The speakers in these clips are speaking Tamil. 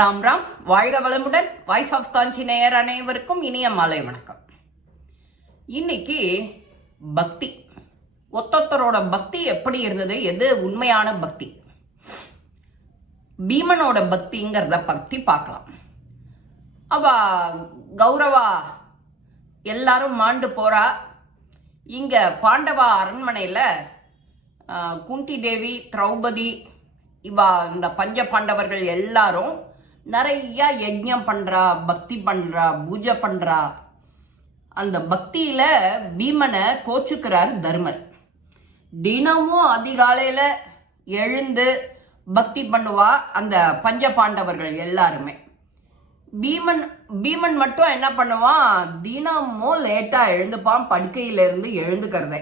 ராம் ராம் வாழ்க வளமுடன் வாய்ஸ் ஆஃப் காஞ்சி நேயர் அனைவருக்கும் இனிய மாலை வணக்கம். இன்னைக்கு பக்தி. ஒத்தொத்தரோட பக்தி எப்படி இருந்தது? எது உண்மையான பக்தி? பீமனோட பக்திங்கிறத பக்தி பார்க்கலாம். அவ கௌரவா எல்லாரும் மாண்டு போறா. இங்க பாண்டவா அரண்மனையில் குந்தி தேவி திரௌபதி இவா இந்த பஞ்ச பாண்டவர்கள் எல்லாரும் நிறைய யஜ்யம் பண்றா பக்தி பண்றா பூஜை பண்றா. அந்த பக்தியில பீமனை கோச்சுக்கிறார் தர்மர். தினமும் அதிகாலையில எழுந்து பக்தி பண்ணுவா அந்த பஞ்ச பாண்டவர்கள் எல்லாருமே. பீமன் பீமன் மட்டும் என்ன பண்ணுவான்? தினமும் லேட்டா எழுந்துப்பான் படுக்கையில இருந்து எழுந்துக்கிறதே.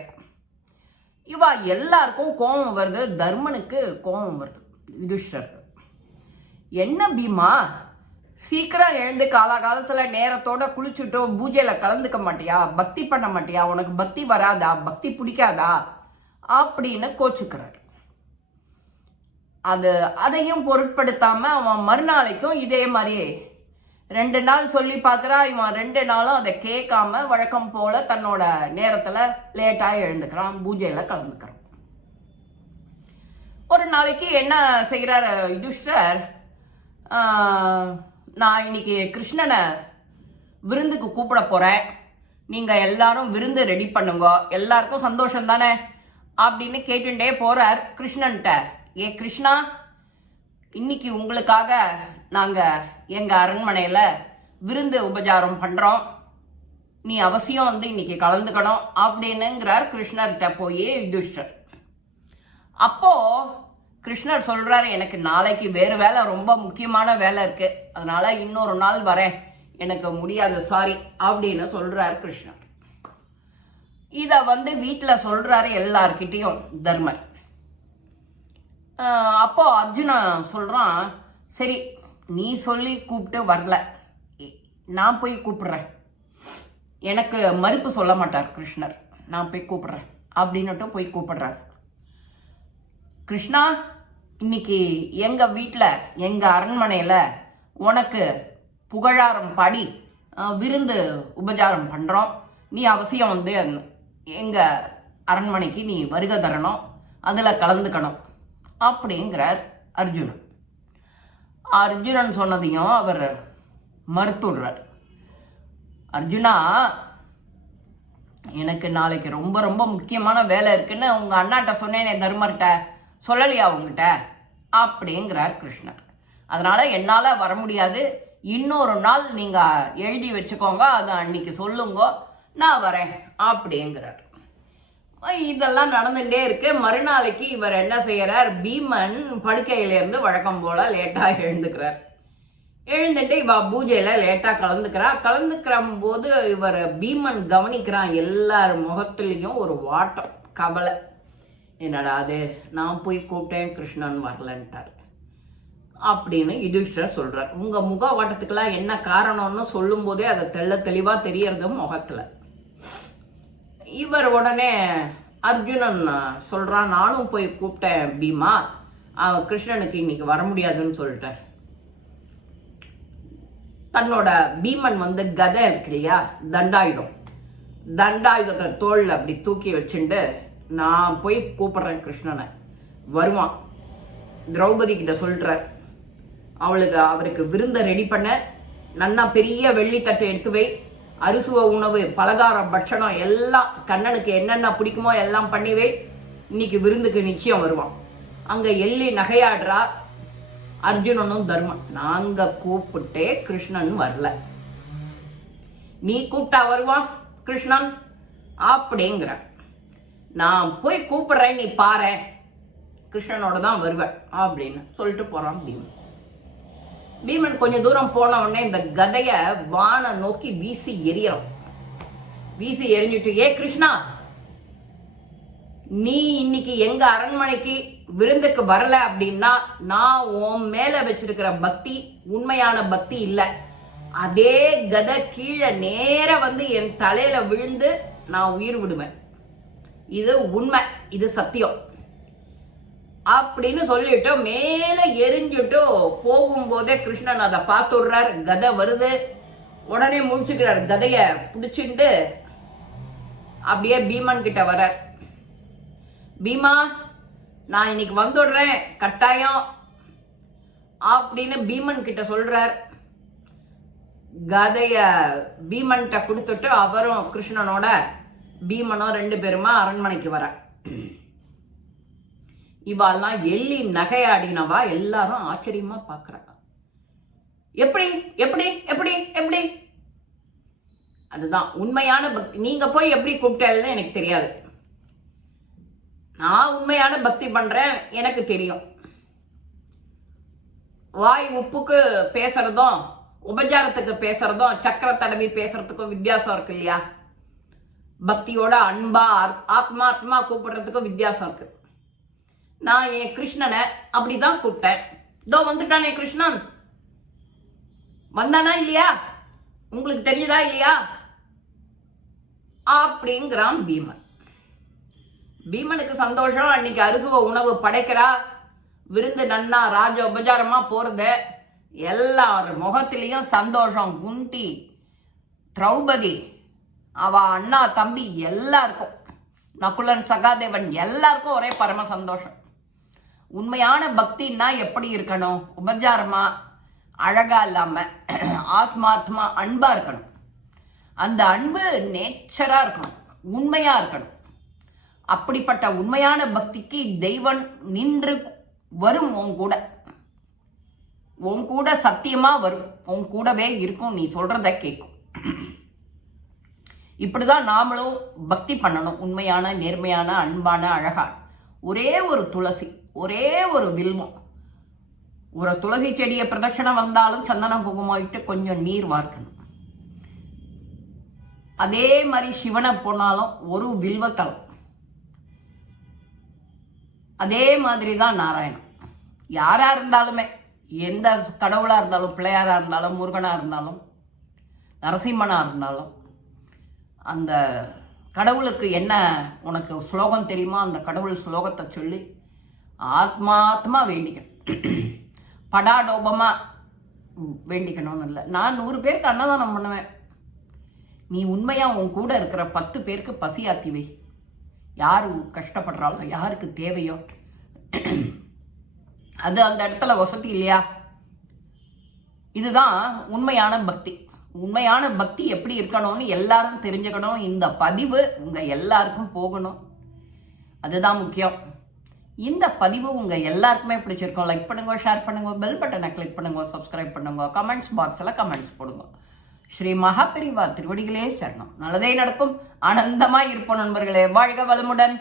இவா எல்லாருக்கும் கோபம் வருது தர்மனுக்கு கோபம் வருது யுதிஷ்டருக்கு. என்ன பீமா? சீக்கிரம் எழுந்து காலாகாலத்துல நேரத்தோட குளிச்சுட்டோ பூஜையில் கலந்துக்க மாட்டியா? பக்தி பண்ண மாட்டியா? உனக்கு பக்தி வராதா? பக்தி பிடிக்காதா? அப்படின்னு கோச்சுக்கிறார். அது அதையும் பொருட்படுத்தாம அவன் மறுநாளைக்கும் இதே மாதிரியே ரெண்டு நாள் சொல்லி பார்க்குறா இவன் ரெண்டு நாளும் அதை கேட்காம வழக்கம் போல தன்னோட நேரத்தில் லேட்டாக எழுந்துக்கிறான் பூஜையில் கலந்துக்கிறான். ஒரு நாளைக்கு என்ன செய்கிறார் யுதிஷ்டர்? நான் இன்னைக்கு கிருஷ்ணனை விருந்துக்கு கூப்பிட போகிறேன் நீங்கள் எல்லாரும் விருந்து ரெடி பண்ணுங்க. எல்லாருக்கும் சந்தோஷம் தானே அப்படின்னு கேட்டுட்டே போகிறார் கிருஷ்ணன்ட்ட. ஏ கிருஷ்ணா இன்னைக்கு உங்களுக்காக நாங்கள் எங்கள் அரண்மனையில் விருந்து உபச்சாரம் பண்ணுறோம் நீ அவசியம் வந்து இன்னைக்கு கலந்துக்கணும் அப்படின்னுங்கிறார் கிருஷ்ணர்கிட்ட போய் யுதிஷ்டர் அப்போ கிருஷ்ணர் சொல்கிறாரு எனக்கு நாளைக்கு வேறு வேலை ரொம்ப முக்கியமான வேலை இருக்கு. அதனால இன்னொரு நாள் வரேன். எனக்கு முடியாது சாரி அப்படின்னு சொல்கிறார் கிருஷ்ணர். இதை வந்து வீட்டில் சொல்கிறாரு எல்லார்கிட்டேயும் தர்மர். அப்போ அர்ஜுனா சொல்கிறான் சரி நீ சொல்லி கூப்பிட்டு வரல. நான் போய் கூப்பிடுறேன். எனக்கு மறுப்பு சொல்ல மாட்டார் கிருஷ்ணர். நான் போய் கூப்பிடுறேன். அப்படின்னுட்டு போய் கூப்பிடுறாரு. கிருஷ்ணா இன்னைக்கு எங்க வீட்டில் எங்க அரண்மனையில் உனக்கு புகழாரம் பாடி விருந்து உபச்சாரம் பண்ணுறோம் நீ அவசியம் வந்து எங்க அரண்மனைக்கு நீ வருகை தரணும். அதில் கலந்துக்கணும். அப்படிங்கிறார் அர்ஜுனன். அர்ஜுனன் சொன்னதையும் அவர் மறுத்துடுறார் அர்ஜுனா எனக்கு நாளைக்கு ரொம்ப ரொம்ப முக்கியமான வேலை இருக்குன்னு உங்கள் அண்ணாட்ட சொன்னேனே தர்மர்கிட்ட. சொல்லலையா உங்ககிட்ட அப்படிங்கிறார் கிருஷ்ணர். அதனால என்னால் வர முடியாது. இன்னொரு நாள் நீங்கள் எழுதி வச்சுக்கோங்க அதை அன்னைக்கு சொல்லுங்க நான் வரேன் அப்படிங்கிறார். இதெல்லாம் நடந்துகிட்டே இருக்கு. மறுநாளைக்கு இவர் என்ன செய்கிறார் பீமன் படுக்கையிலேருந்து வழக்கம் போல் லேட்டாக எழுந்துக்கிறார். எழுந்துட்டு இவ பூஜையில் லேட்டாக கலந்துக்கிறா. கலந்துக்கிற போது இவர் பீமன் கவனிக்கிறான். எல்லார் முகத்துலேயும் ஒரு வாட்டம் கவலை. என்னடா அது? நான் போய் கூப்பிட்டேன் கிருஷ்ணன் வரலன்ட்டார். அப்படின்னு யுதிஷ்டர் சொல்கிறார் உங்கள் முக வட்டத்துக்கெல்லாம் என்ன காரணம்னு சொல்லும்போதே அதை தெள்ள தெளிவாக தெரியறது முகத்தில். இவர் உடனே அர்ஜுனன் சொல்கிறான் நானும் போய் கூப்பிட்டேன் பீமா. அவன் கிருஷ்ணனுக்கு இன்னைக்கு வர முடியாதுன்னு சொல்லிட்டார். தன்னோட பீமன் வந்து கதை இருக்கு இல்லையா? தண்டாயுதம். தண்டாயுதத்தை தோல் அப்படி தூக்கி வச்சுட்டு நான் போய் கூப்பிடுறேன் கிருஷ்ணனை. வருவான். திரௌபதி கிட்ட சொல்றார். அவளுக்கு அவருக்கு விருந்தை ரெடி பண்ண நன்னா பெரிய வெள்ளித்தட்டை எடுத்து வை. அரிசுவ உணவு பலகாரம் பட்சணம் எல்லாம் கண்ணனுக்கு என்னென்ன பிடிக்குமோ எல்லாம் பண்ணி வை. இன்னைக்கு விருந்துக்கு நிச்சயம் வருவான். அங்க எள்ளி நகையாடுறா. அர்ஜுனனும் தர்மன். நாங்க கூப்பிட்டே கிருஷ்ணன் வரல. நீ கூப்பிட்டா வருவான் கிருஷ்ணன்? அப்படிங்கிற நான் போய் கூப்பிடுறேன் நீ பாரு. கிருஷ்ணனோட தான் வருவேன் அப்படின்னு சொல்லிட்டு போறான் பீமன். பீமன் கொஞ்சம் தூரம் போன உடனே இந்த கதைய வானை நோக்கி வீசி எரியறோம் வீசி எரிஞ்சிட்டு ஏ கிருஷ்ணா நீ இன்னைக்கு எங்க அரண்மனைக்கு விருந்துக்கு வரல அப்படின்னா நான் உன் மேல வச்சிருக்கிற பக்தி உண்மையான பக்தி இல்லை. அதே கதை கீழே நேர வந்து என் தலையில விழுந்து நான் உயிர் விடுவேன். இது உண்மை இது சத்தியம். அப்படின்னு சொல்லிட்டு மேல எரிஞ்சுட்டு போகும்போதே கிருஷ்ணன் அதை பார்த்துடுறார். கதை வருது. உடனே முடிச்சுக்கிறார் கதைய பிடிச்சிட்டு அப்படியே பீமன் கிட்ட வரார் பீமா நான் இன்னைக்கு வந்துடுறேன். கட்டாயம் அப்படின்னு பீமன் கிட்ட சொல்றார். கதைய பீமன்கிட்ட கொடுத்துட்டு அவரும் கிருஷ்ணனோட பீமனும் ரெண்டு பேருமா அரண்மனைக்கு வர. இவாள்லாம் எள்ளி நகையாடினவா எல்லாரும் ஆச்சரியமா பார்க்குறா எப்படி எப்படி எப்படி எப்படி? அதுதான் உண்மையான பக்தி நீங்க போய் எப்படி கூப்பிட்டேன்னு எனக்கு தெரியாது. நான் உண்மையான பக்தி பண்றேன் எனக்கு தெரியும். வாய் உப்புக்கு பேசுறதும் உபச்சாரத்துக்கு பேசுறதும் சக்கர தடவி பேசுறதுக்கும் வித்தியாசம் இருக்கு இல்லையா? பக்தியோட அன்பா ஆத்- ஆத்மாத்மா கூப்பிடுறதுக்கும் வித்தியாசம் இருக்கு. நான் என் கிருஷ்ணனை அப்படிதான் கூப்பிட்டேன். இதோ வந்துட்டானே கிருஷ்ணன். வந்தானா இல்லையா? உங்களுக்கு தெரியுதா இல்லையா? அப்படிங்கிறான் பீமன். பீமனுக்கு சந்தோஷம். அன்னைக்கு அரிசுவ உணவு படைக்கிறா. விருந்து நன்னா ராஜ உபச்சாரமா போறது எல்லார் முகத்திலையும் சந்தோஷம் குண்டி திரௌபதி அவ அண்ணா தம்பி எல்லாருக்கும் நகுலன் சகாதேவன் எல்லாருக்கும் ஒரே பரம சந்தோஷம். உண்மையான பக்தின்னா எப்படி இருக்கணும்? உபச்சாரமா அழகா இல்லாம ஆத்மாத்மா அன்பா இருக்கணும். அந்த அன்பு நேச்சரா இருக்கணும் உண்மையா இருக்கணும். அப்படிப்பட்ட உண்மையான பக்திக்கு தெய்வன் நின்று வரும் உன் கூட. உன் கூட சத்தியமா வரும் உன் கூடவே இருக்கும் நீ சொல்றத கேட்கும் இப்படிதான் நாமளும் பக்தி பண்ணணும். உண்மையான நேர்மையான அன்பான அழகான ஒரே ஒரு துளசி ஒரே ஒரு வில்வம். ஒரு துளசி செடியை பிரதட்சணம் வந்தாலும் சந்தனம் குங்குமம் இட்டு கொஞ்சம் நீர் வார்க்கணும். அதே மாதிரி சிவனை போனாலும் ஒரு வில்வத்தலம் அதே மாதிரி தான் நாராயணம் யாராக இருந்தாலுமே எந்த கடவுளாக இருந்தாலும் பிள்ளையாராக இருந்தாலும் முருகனாக இருந்தாலும் நரசிம்மனா இருந்தாலும் அந்த கடவுளுக்கு என்ன உனக்கு ஸ்லோகம் தெரியுமோ அந்த கடவுள் ஸ்லோகத்தை சொல்லி ஆத்மாத்மா வேண்டிக்கணும். படாடோபமாக வேண்டிக்கணும்னு இல்லை. நான் நூறு பேருக்கு அன்னதானம் பண்ணுவேன். நீ உண்மையாக உன் கூட இருக்கிற பத்து பேருக்கு பசியாத்தி வை. யார் கஷ்டப்படுறாளோ யாருக்கு தேவையோ. அது அந்த இடத்துல வசதி இல்லையா? இதுதான் உண்மையான பக்தி. உண்மையான பக்தி எப்படி இருக்கணும்னு எல்லாரும் தெரிஞ்சுக்கணும். இந்த பதிவு உங்கள் எல்லாருக்கும் போகணும். அதுதான் முக்கியம். இந்த பதிவு உங்கள் எல்லாருக்குமே பிடிச்சிருக்கோம். லைக் பண்ணுங்க ஷேர் பண்ணுங்க பெல் பட்டனை கிளிக் பண்ணுங்க சப்ஸ்கிரைப் பண்ணுங்க கமெண்ட்ஸ் பாக்ஸில் கமெண்ட்ஸ் போடுங்க. ஸ்ரீ மகாபிரிவா திருவடிகளே சரணம். நல்லதே நடக்கும். ஆனந்தமாய் இருப்போம் நண்பர்களே. வாழ்க வளமுடன்.